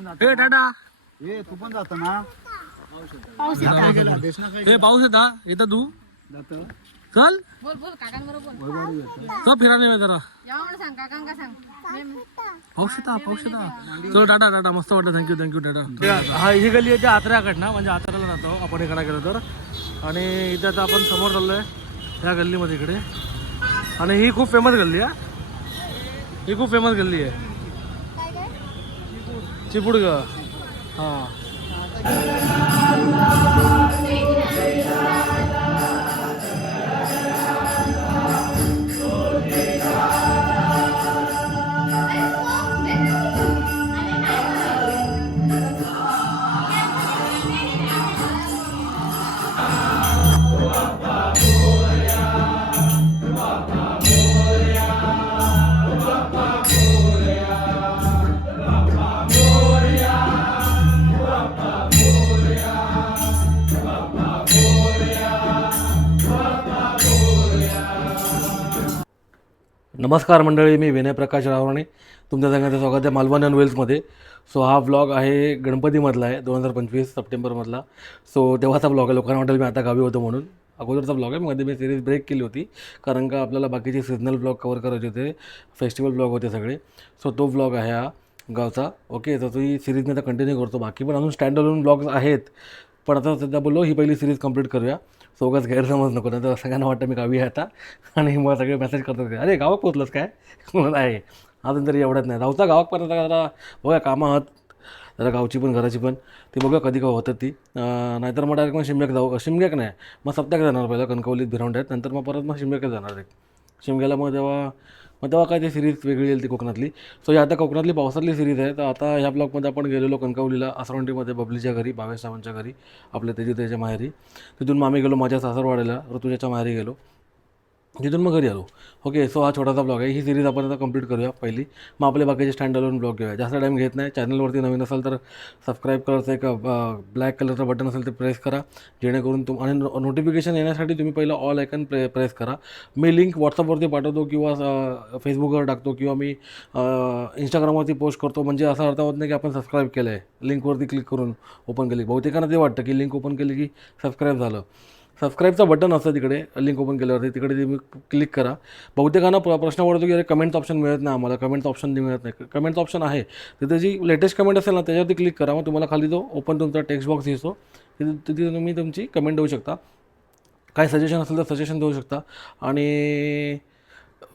ए टाटा. ए तू पण जातो ना. पाऊस पाऊस येता. येता तू. जातो. चल. बोल बोल काकांबरोबर बोल. चल फिरायला जरा. सांग काकांका सांग. पाऊस येता. पाऊस येता चलो टाटा टाटा. मस्त वाटतं थँक्यू थँक्यू टाटा. हा ही गल्ली आहे आत्र्याकडनं म्हणजे आत्र्याला जातो. आपण इकडे गेलो तर. आणि इथे आता आपण समोर चाललोय. ह्या गल्लीमध्ये इकडे. आणि ही खूप फेमस गल्ली आहे. ही खूप फेमस गल्ली आहे. చిప్పుడుగా नमस्कार मंडळी मी विनय प्रकाश रावणे तुमच्या सगळ्यांचं स्वागत आहे मालवण अँड वेल्समध्ये सो हा व्लॉग आहे गणपतीमधला आहे दोन हजार पंचवीस सप्टेंबरमधला. सो तेव्हाचा ब्लॉग आहे. लोकांना वाटेल मी आता गावी होतो म्हणून. अगोदरचा ब्लॉग आहे मध्ये मी सिरीज ब्रेक केली होती. कारण का आपल्याला बाकीचे सीझनल ब्लॉग कवर करायचे होते फेस्टिवल ब्लॉग होते सगळे. सो तो ब्लॉग आहे हा गावचा. ओके तर ही सिरीज मी आता कंटिन्यू करतो. बाकी पण अजून स्टँड अलोन ब्लॉग्स आहेत. पण आता सध्या बोललो ही पहिली सिरीज कंप्लीट करूया. सो उगाच गैरसमज नको नाही तर सगळ्यांना वाटतं मी गावी आता. आणि मग सगळे मेसेज करतात की, अरे गावात पोचलंच काय? म्हणून आहे. अजून तरी एवढ्यात नाही. राहता गावापर्यंत जरा बघा कामं आहात. जरा गावची पण घराची पण. ती बघा कधी का होतात ती. नाहीतर मग डायरेक्ट मग शिमग्याक जाऊ. शिमग्याक नाही. मग सप्त्याक जाणार पहिलं कणकवलीत भिरवंड्यात. नंतर मग परत मग शिमग्याक जाणार आहे. शिमग्याला मग तेव्हा मग तेव्हा काय ती सिरीज वेगळी येईल ती कोकणातली. सो ही आता कोकणातली पावसातली सिरीज आहे तर आता ह्या ब्लॉगमध्ये आपण गेलेलो कणकवलीला आसरवंटीमध्ये बबलीच्या घरी भावेश सावंतच्या घरी आपल्या तेजी त्याच्या माहेरी. तिथून मग आम्ही गेलो माझ्या सासरवाड्याला ऋतुजाच्या माहेरी गेलो. तिथून मग घरी आलो. ओके सो हा छोटासा ब्लॉग आहे. ही सिरीज आपण आता कंप्लीट करूया पहिली. मग आपले बाकीचे स्टँड अलोन ब्लॉग घेऊया. जास्त टाईम घेत नाही. चॅनलवरती नवीन असेल तर सबस्क्राईब करायचं एक ब्लॅक कलरचं बटन असेल ते प्रेस करा. जेणेकरून तुम आणि नोटिफिकेशन येण्यासाठी तुम्ही पहिलं ऑल आयकन प्रे प्रेस करा. मी लिंक व्हॉट्सअपवरती पाठवतो किंवा फेसबुकवर टाकतो किंवा मी इंस्टाग्रामवरती पोस्ट करतो. म्हणजे असा अर्थ होत नाही की आपण सबस्क्राईब केलं आहे लिंकवरती क्लिक करून ओपन केली. बहुतेकांना ते वाटतं की लिंक ओपन केली की सबस्क्राईब झालं. सबस्क्राईबचं बटन असतं तिकडे. लिंक ओपन केल्यावरती. तिकडे तुम्ही क्लिक करा. बहुतेकांना प्र प्रश्न पडतो की अरे कमेंटचं ऑप्शन मिळत नाही आम्हाला. कमेंटचं ऑप्शन मिळत नाही. कमेंटचं ऑप्शन आहे. तिथे जी लेटेस्ट कमेंट असेल ना त्याच्यावरती क्लिक करा. मग तुम्हाला खाली जो ओपन तुमचा टेक्स्ट बॉक्स दिसतो. तिथे तिथे तुम्ही तुमची कमेंट देऊ शकता. काय सजेशन असेल तर सजेशन देऊ शकता. आणि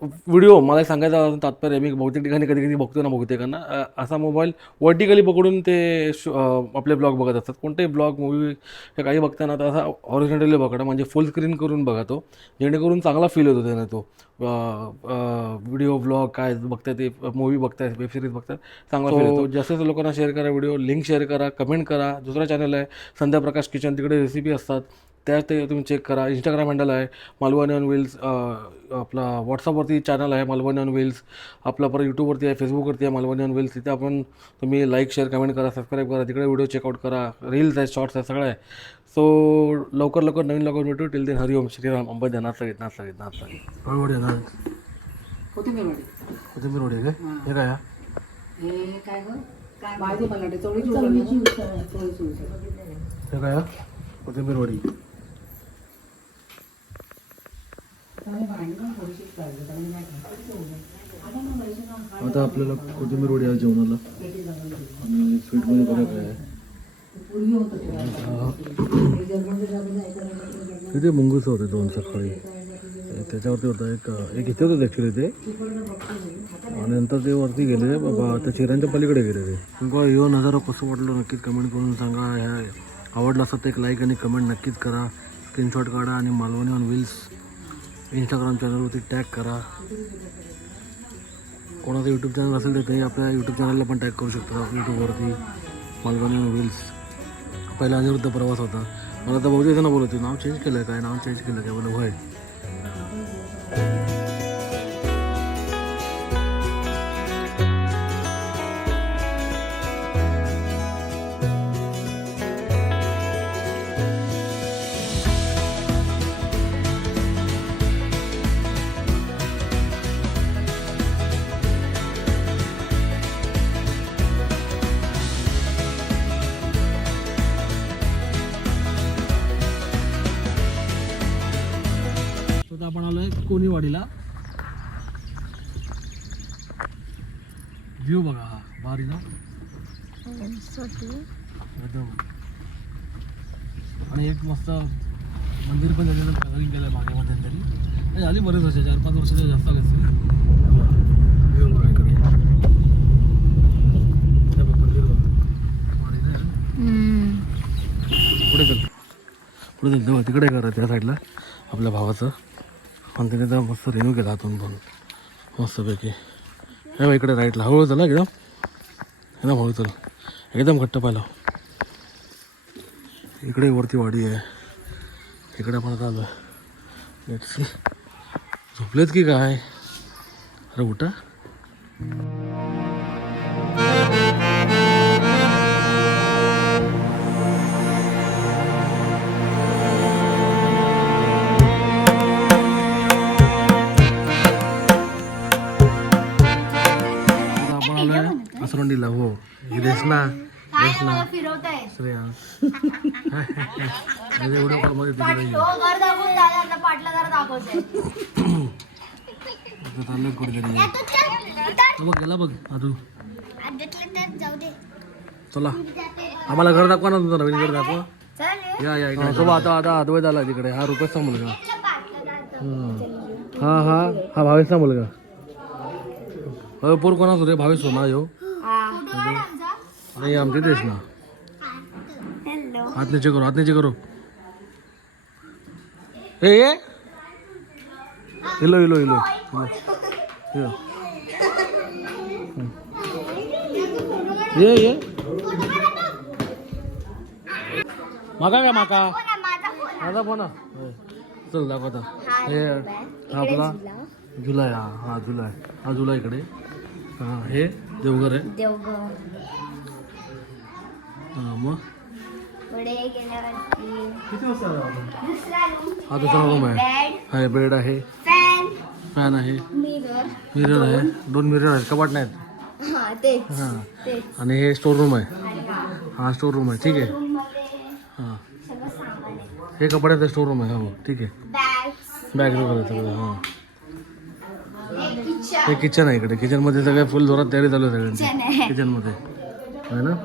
व्हिडिओ मला सांगायचं तात्पर्य मी बहुतेक ठिकाणी कधी कधी बघतो ना बहुतेकांना. असा मोबाईल वर्टिकली पकडून ते शो आपले ब्लॉग बघत असतात. कोणतेही ब्लॉग मूवी हे काही बघताना तर असा ऑरिजिनली बघा म्हणजे फुल स्क्रीन करून बघा तो. जेणेकरून चांगला फील होतो त्याने तो. व्हिडिओ ब्लॉग काय बघताय ते मूवी बघताय वेब सिरीज बघताय चांगला फील होतो जास्त लोकांना शेअर करा व्हिडिओ लिंक शेअर करा कमेंट करा. दुसरा चॅनल आहे संध्या प्रकाश किचन तिकडे रेसिपी असतात. त्या ते तुम्ही चेक करा इंस्टाग्राम हँडल आहे मालवणी ऑन व्हील्स आपला व्हॉट्सअपवरती चॅनल आहे मालवणी ऑन व्हील्स आपला परत यूट्यूबवरती आहे फेसबुकवरती आहे मालवणी ऑन व्हील्स तिथे आपण तुम्ही लाईक शेअर कमेंट करा सबस्क्राईब करा. तिकडे व्हिडिओ चेकआउट करा. रील्स आहेत शॉर्ट्स आहेत सगळं आहे. सो लवकर लवकर नवीन लवकर भेटू. टिल दिन हरिओम श्रीराम अंबा नाच सांगित नाच सांगित हळूहळू येणार कोथिंबीर वडी आहे काय हे. काय हा? काय काय भाजी मला चवळीची चवळीची. हे काय? कोथिंबीर वडी त्यामुळे भांडण थोडीशीच पाहिजे त्यामुळे नाही खात. आता आपल्याला कोथिंबीर वडी आहे जेवणाला. आणि स्वीटमध्ये बघा काय आहे. तिथे मुंगूस होते दोन सकाळी. त्याच्यावरती होता एक एक इथे होतं ॲक्च्युली ते. आणि नंतर ते वरती गेले बाबा त्या चिरांच्या पलीकडे गेले ते. तुमका यो नजारा कसं वाटलं नक्कीच कमेंट करून सांगा. ह्या आवडलं असं तर एक लाईक आणि कमेंट नक्कीच करा. स्क्रीनशॉट काढा आणि मालवणी ऑन व्हील्स इंस्टाग्राम चॅनलवरती टॅग करा. कोणाचं यूट्यूब चॅनल असेल तर ते आपल्या यूट्यूब चॅनलला पण टॅग करू शकता. यूट्यूबवरती मालवणी ऑन पहिला अनिरुद्ध प्रवास होता. मला तर बहुतेक जण बोलत होते नाव चेंज केलं काय? नाव चेंज केलं काय? बोला होय. आणि एक मस्त मंदिर पण त्याच्यात कलरिंग केलं मागे मध्यंतरी झाली बरेच वर्ष चार पाच वर्षाच्या जास्त हे ना. पुढे चल. पुढे चल तेव्हा तिकडे करा त्या साईडला आपल्या भावाचं. आणि त्याने तर मस्त रिन्यू केला हातून पण. मस्तपैकी. हे इकडे राईटला हळूहळू चला एकदम एकदम हळू चल. एकदम घट्ट पाहिलं. इकडे वरती वाडी आहे. इकडे पण आता आलं. झोपलेत की काय? अरे उठा. बघ गेला बघ आजू. दे. चला. आम्हाला घर दाखवा ना तुमचं नवीन घर दाखवा. चल. या या इकडे तो आता आता अद्वैत आला तिकडे. हा रुपेशचा मुलगा. हा हा. हा भावेशचा मुलगा. अरे पोर कोणाच रे? भावेश हो. ना यो आणि आमचे? देश ना हात नीचे करो हात नीचे करो. ए ये इलो इलो इलो. इलो. इलो. हम्म. ये ये. माका काय माका. माझा फोन. चल दाखवता. हे हा आपला जुलै हा हा जुलै हा जुलै इकडे. हा हे देवघर आहे. देवगड हा मग? पुढे गेल्यावरती. किती वाजता दुसरा रूम हा दुसरा रूम आहे. बेड हा बेड आहे. फॅन फॅन आहे. मिरर मिरर आहे. दोन मिरर आहेत कपाट नाहीत हा तेच. हां. तेच. आणि हे स्टोर रूम आहे. आणि हा हा स्टोर रूम आहे. ठीक आहे. रूममध्ये हां. सगळं सामान आहे. हे कपड्याचं स्टोर रूम आहे. हो ठीक आहे. बॅग्स बॅग वगैरे सगळं हां. किचन हे किचन आहे इकडे. किचनमध्ये सगळं फुल जोरात तयारी चालू आहे किचन सगळ्यांची आहे. किचनमध्ये आहे ना?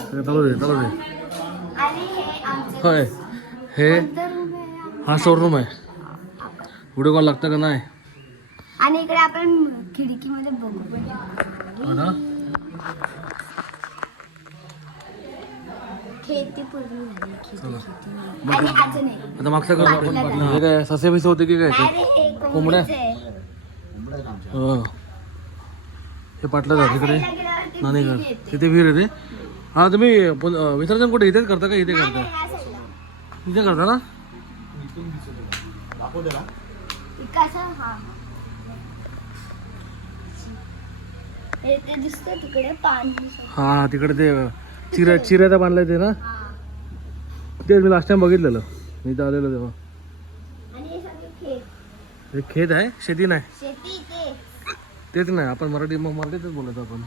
सगळं चालू दे चालू दे. हे होय. हे हा स्टोर रूम आहे. व्हिडिओ कॉल लागतं का नाही? आणि इकडे आपण खिडकीमध्ये बघू. हो ना? आता मागचं करू हे काय ससे बिसे होते की काय कोंबड्या? हो. हे पाटलं जात इकडे. नाणे घर. येते. तिथे विहीर आहे ते हा तुम्ही विसर्जन कुठे इथेच करता का इथे करता? इथे करता ना हा. तिकडे हा ते चिऱ्या चिऱ्याचा बांधलाय ते ना? ते मी लास्ट टाइम बघितलेलं. मी इथं आलेलो तेव्हा. हे खेत. आहे? शेती नाही? तेच नाही आपण मराठी मग मराठीतच बोलत आपण.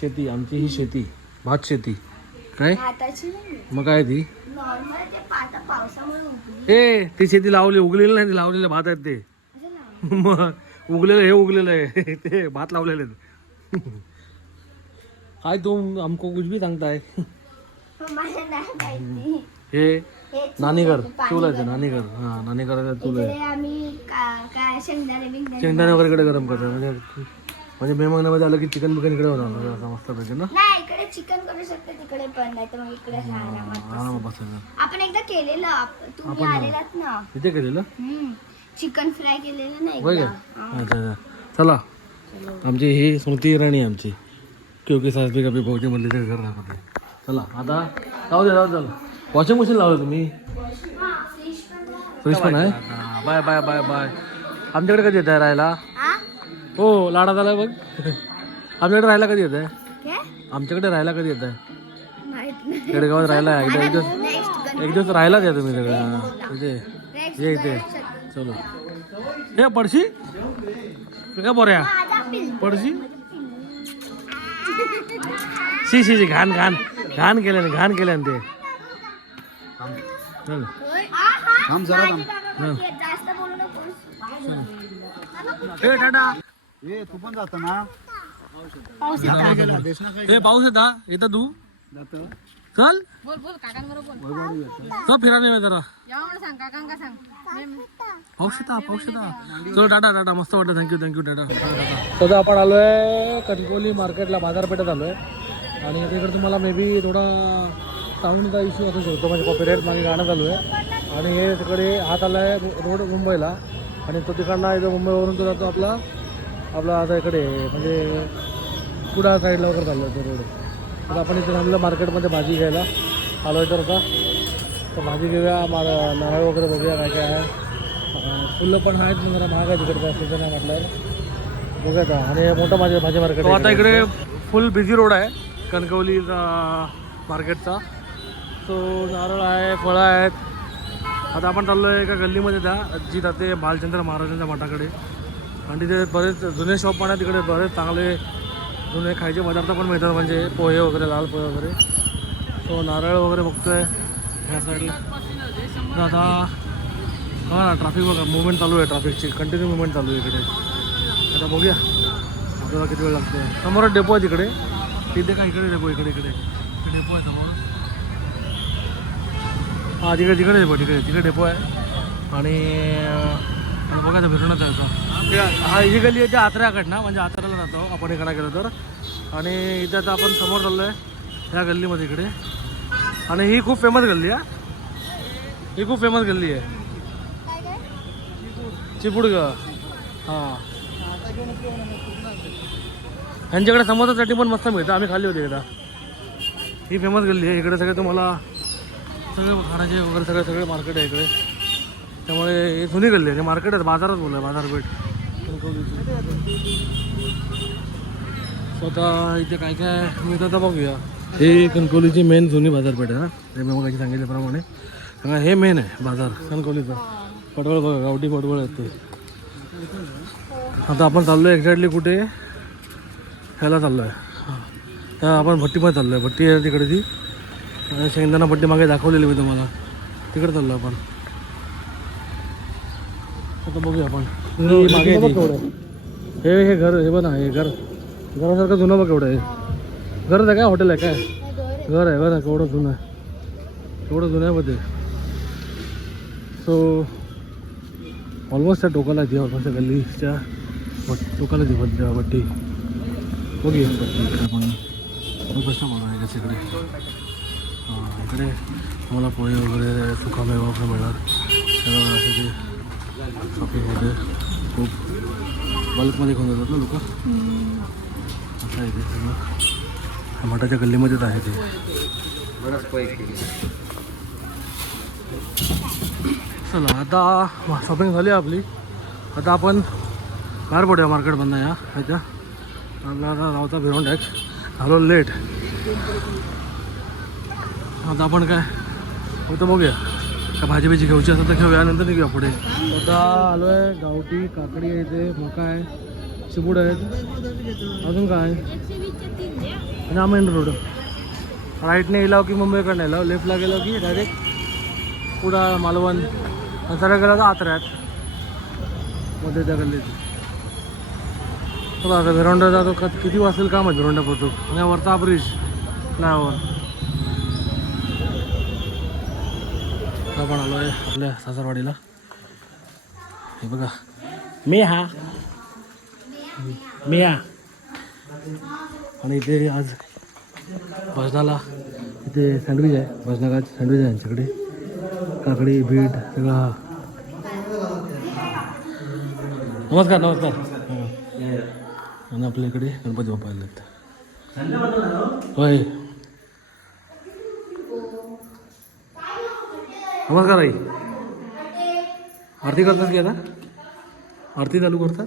शेती आमची ही शेती. भात शेती. काय? नाही. मग काय ती? नॉर्मल ते पाता पावसामुळे उगली. ए ती शेती लावली उगलेली नाही ती लावलेले भात आहेत ते. असं मग उगलेलं हे उगलेलं आहे. ते भात लावलेले आहेत. काय तुम हमको कुछ भी सांगताय मला नाही माहिती. हे हे नानीघर पाणी चूल आहे ते गरम. नानीघर. हा नानीघर चूल आहे. इकडे आम्ही का- काय शेंगदाणे बिंगदाणे शेंगदाणे वगैरे इकडे गरम करतात म्हणजे म्हणजे मे महिन्यामध्ये आलं की चिकन बिकन इकडे होणार असं मस्त पैकी ना? नाही इकडे चिकन करू शकतो तिकडे पण नाही तर मग इकडे आरामात आरामात बसायचं आपण एकदा केलेलं आप- तुम्ही आलेलात ना. इथे केलेलं? चिकन फ्राय केलेलं ना होय एकदा. का? अच्छा अच्छा. चला. आमची ही स्मृती इराणी आहे आमची. क्योंकि सासबी कभी बहुती म्हणले ते घर दाखवते चला आता जाऊ दे जाऊ दे चला. वॉशिंग मशीन लावलं तुम्ही? फ्रीज पण आहे? बाय बाय बाय बाय आमच्याकडे कधी येत आहे राहायला? हा? हो लाडा झालाय बघ. आमच्याकडे राहायला कधी येत आहे काय? आमच्याकडे राहायला कधी येत आहे खेडेगावात राहायला एकदा एक दिवस एक दिवस राहायलाच या तुम्ही सगळ्या इथे. ये इथे. चलो. हे पडशी? काय बऱ्या पडशी? शी शी शी घाण घाण. घाण केल्याने घाण केल्याने ते. चल. थांब जरा थांब. जास्त बोलू ए टाटा. ए तू पण जातो ना. पाऊस ए येता? येता तू? जातं. चल. बोल बोल काकांबरोबर बोल. चल फिरायला ये जरा. या म्हणून सांग काकांका सांग. पाऊस येता पाऊस येता. चलो टाटा टाटा. मस्त वाटतं थँक्यू थँक्यू टाटा. सध्या आपण आलोय कणकोली मार्केटला बाजारपेठेत आलोय. आणि इकडे तुम्हाला मे बी थोडा साऊंडचा इश्यू असू शकतो म्हणजे कॉपीराईट मागे गाणं चालू आहे. आणि हे तिकडे हात आला आहे रोड मुंबईला. आणि तो तिकडनं इथं मुंबईवरून तो जातो आपला आपला आता इकडे म्हणजे कुडा साईडला वगैरे चाललो तो रोड. तर आपण इथे थांबलं मार्केटमध्ये भाजी घ्यायला आलो आहे तर आता तर भाजी घेऊया मा नारळ वगैरे बघूया काय काय आहे. फुलं पण आहेत पण जरा महाग आहे तिकडे सीझन आहे म्हटल्यावर. बघूया आता. आणि मोठं माझे भाजी मार्केट आता इकडे फुल बिझी रोड आहे कणकवली मार्केटचा तो नारळ आहे फळं आहेत. आता आपण चाललो आहे एका गल्लीमध्ये त्या जी जाते बालचंद्र महाराजांच्या मठाकडे. आणि तिथे बरेच जुने शॉप पण आहेत तिकडे बरेच चांगले जुने खायचे पदार्थ पण मिळतात म्हणजे पोहे वगैरे लाल पोहे वगैरे. तो नारळ वगैरे बघतोय ह्या साईडला तर आता हा ना ट्रॅफिक बघा मुवमेंट चालू आहे ट्रॅफिकची कंटिन्यू मुवमेंट चालू आहे इकडे. आता बघूया आपल्याला किती वेळ लागतो समोरच डेपो आहे तिकडे. तिथे काय इकडे डेपो इकडे इकडे. इकडे डेपो आहे समोर. हां तिकडे तिकडे डेपो तिकडे तिकडे डेपो आहे. आणि बघायचं फिरणं जायचं हा ही गल्ली आहे आत्र्याकडनं म्हणजे आत्र्याला जातो आपण इकडे गेलो तर. आणि इथे आता आपण समोर चाललो आहे ह्या गल्लीमध्ये इकडे. आणि ही खूप फेमस गल्ली आहे ही खूप फेमस गल्ली आहे. चिपुड ग हां. ह्यांच्याकडे समोसासाठी पण मस्त मिळतं आम्ही खाल्ली होती एकदा. ही फेमस गल्ली आहे इकडे सगळे तुम्हाला सगळे खाण्याचे वगैरे सगळे सगळे मार्केट आहे इकडे. त्यामुळे ही जुनी गल्ली आहे मार्केट आहे बाजारच बोलू बाजारपेठ. स्वतः इथे काय काय मिळतं आता बघूया. हे कणकवलीची मेन जुनी बाजारपेठ आहे ना? ते मी सांगितल्याप्रमाणे कारण हे मेन आहे बाजार कणकवलीचा. पडवळ बघा गावठी पडवळ आहेत ते. आता आपण चाललो आहे एक्झॅक्टली कुठे? ह्याला चाललो आहे त्या आपण भट्टीमध्ये चाललो आहे भट्टी आहे तिकडे ती. शेंगदाणा भट्टी मागे दाखवलेली मी तुम्हाला. तिकडे चाललो आपण. आता बघूया आपण. मागे. हे हे घर हे बघ हे घर. घरासारखं जुनं बघ केवढं आहे घरच आहे काय हॉटेल आहे काय? घर आहे बघा केवढं जुनं आहे. केवढं जुनं आहे बघ ते. सो ऑलमोस्ट त्या टोकाला ती ऑलमोस्ट गल्लीच्या टोकाला बट बट्टी बघूया. बघा आहे इकडे हां इकडे तुम्हाला पोहे वगैरे सुकामेवा वगैरे मिळणार. सगळं शॉपिंगमध्ये खूप बल्कमध्ये घेऊन जातात ना लोक? असं आहे ते टमाटाच्या मठाच्या गल्लीमध्येच आहे ते. चला आता शॉपिंग झाली आपली. आता आपण बाहेर पडूया मार्केट बंद या ह्याच्या आपला आता रावता भिरवून टॅक झालो लेट आता आपण काय होतं बघूया. का भाजी भाजी घ्यायची असेल तर घेऊया नंतर निघूया पुढे. आता आलो आहे गावठी काकडी आहे इथे मका आहे चिबूड आहेत. अजून काय? ना मेन रोड राईटने येलाव की मुंबईकडनं येलो लेफ्टला गेलो की डायरेक्ट पुढं मालवण. आणि गेला तर आत्र्यात मध्ये त्या गल्लीत. चला आता भिरोंडा जातो. का किती वाजतील काम आहे भिरोंडा पोहोचू. आणि वरचा ब्रिज फ्लायओव्हर आपण आलो आहे आपल्या सासरवाडीला. हे बघा. मी हा मी हा आणि इथे आज भजनाला इथे सँडविच आहे. भजनाला सँडविच आहे यांच्याकडे. काकडी बीट सगळा नमस्कार नमस्कार. हां. आणि आपल्या इकडे गणपती बाप्पा होय. नमस्कार आई आरती करतात की आता? आरती चालू करतात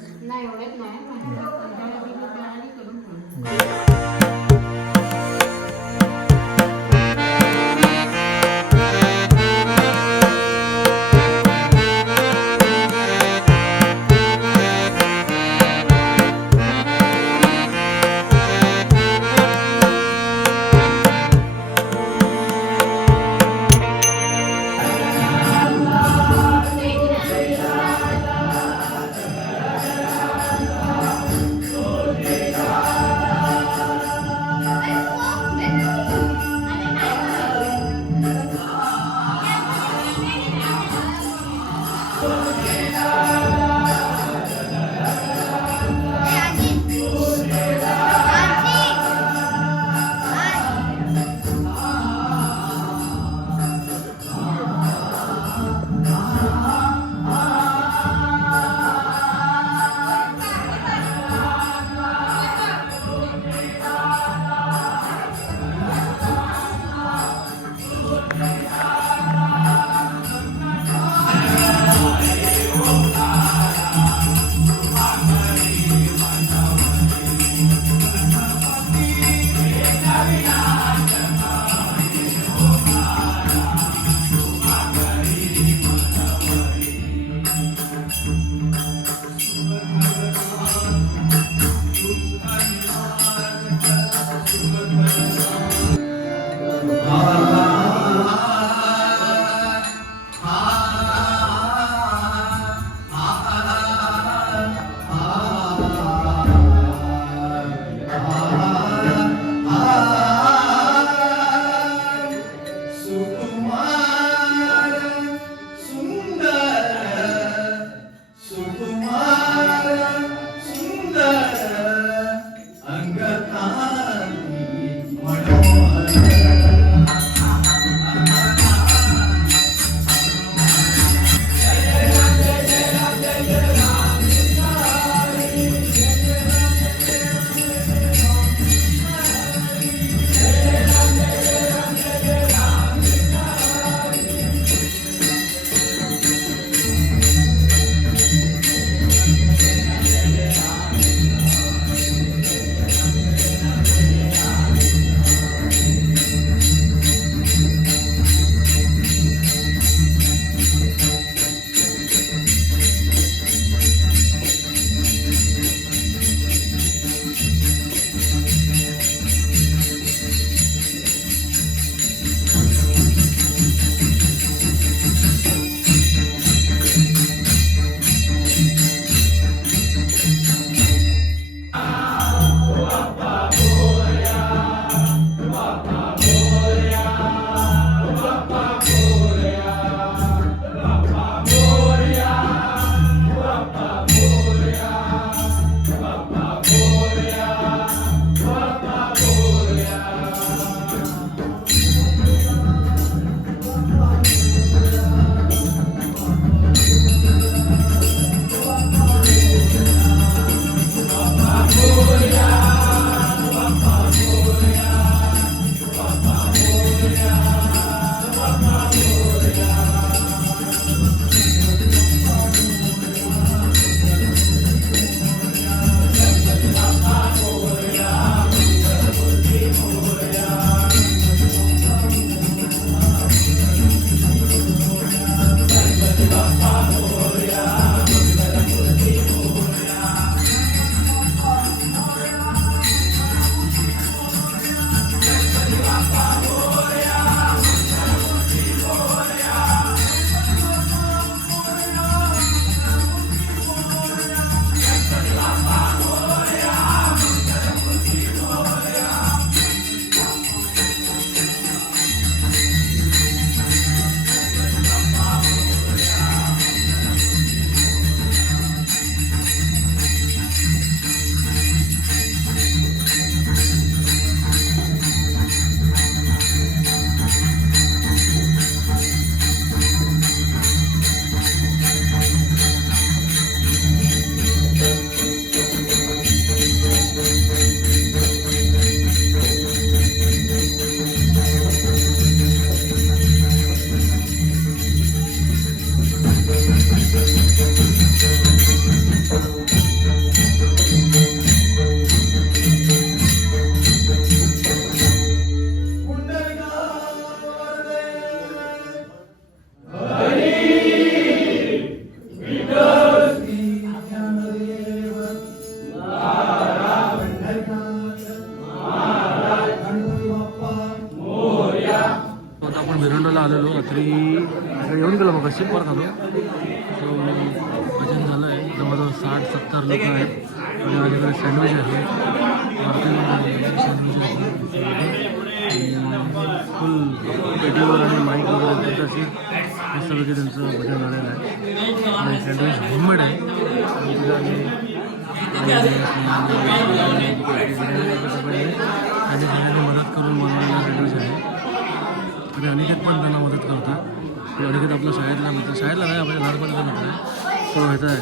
आपल्या अनिकेत आपला शाळेतला मित्र शाळेतला नाही आपल्या लहानपणीचा मित्र आहे तो ह्याचा आहे.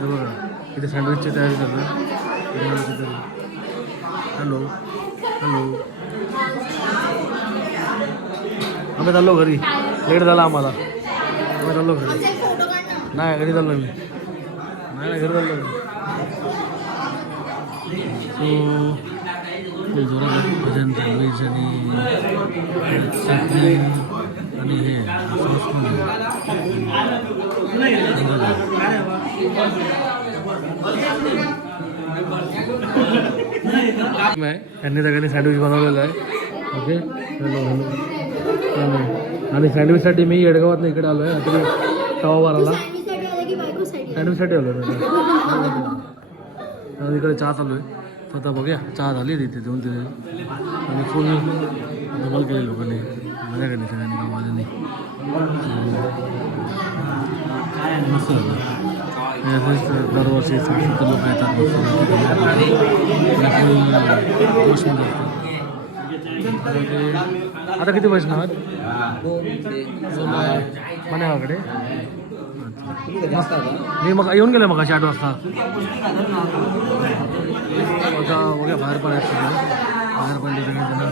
हे बघा इथे सँडविचची तयारी करतो हॅलो हॅलो. आम्ही चाललो घरी. लेट झाला आम्हाला. आम्ही चाललो घरी. नाही घरी चाललो मी. नाही नाही घरी चाललो मी. सो ते जोरात भजन सँडविच आणि चटणी आणि हे त्यांनी सगळ्यांनी सँडविच बनवलेलं आहे. ओके हॅलो हॅलो आणि सँडविचसाठी मी येडगावात इकडे आलो आहे. आता सव्वा बाराला सँडविचसाठी आलो आहे. इकडे चहा चालू आहे. तर आता बघूया. चहा झाली आहे तिथे दोन तिथे आणि फुल धमाल केली लोकांनी. मजा केली सगळ्यांनी गावाल्यांनी मस्त झालं हे असंच दरवर्षी साठ लोक येतात आता किती पैसे आहात मण्याकडे मी मग येऊन गेलो मग आठ वाजता. आता बाहेर पण आहेत बाहेर पण ठिकाणी त्यांना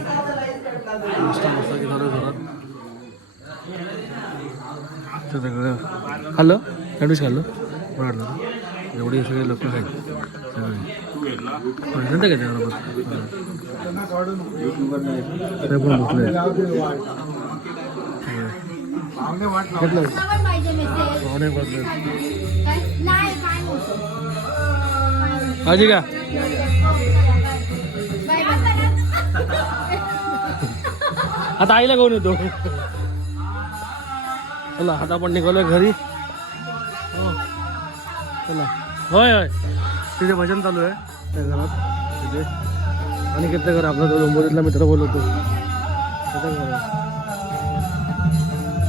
मस्त की झालं जोरात ते सगळं खाल्लं सँडविच खाल्लं वाढलं एवढी सगळे लोक आहेत. सगळे. ते पण बसले घेतलं का? आता आईला कोण येतो? चला आता आपण निघालोय घरी. हो. चला. होय होय. तिथे भजन चालू आहे. त्या घरात तिथे. आणि किती घर आपला तो डोंबोलीतला मित्र बोलवतो.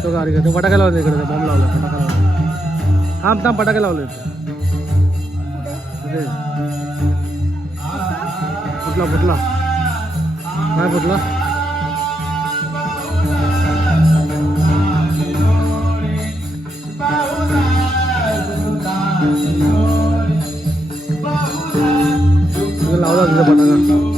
तो गाडी घेतो. फटाका लावला इकडे बॉम्ब लावला फटाका लावला. थांब थांब फटाके लावले तिथे फुटला फुटला काय फुटला तुला लावला तुझा फटाका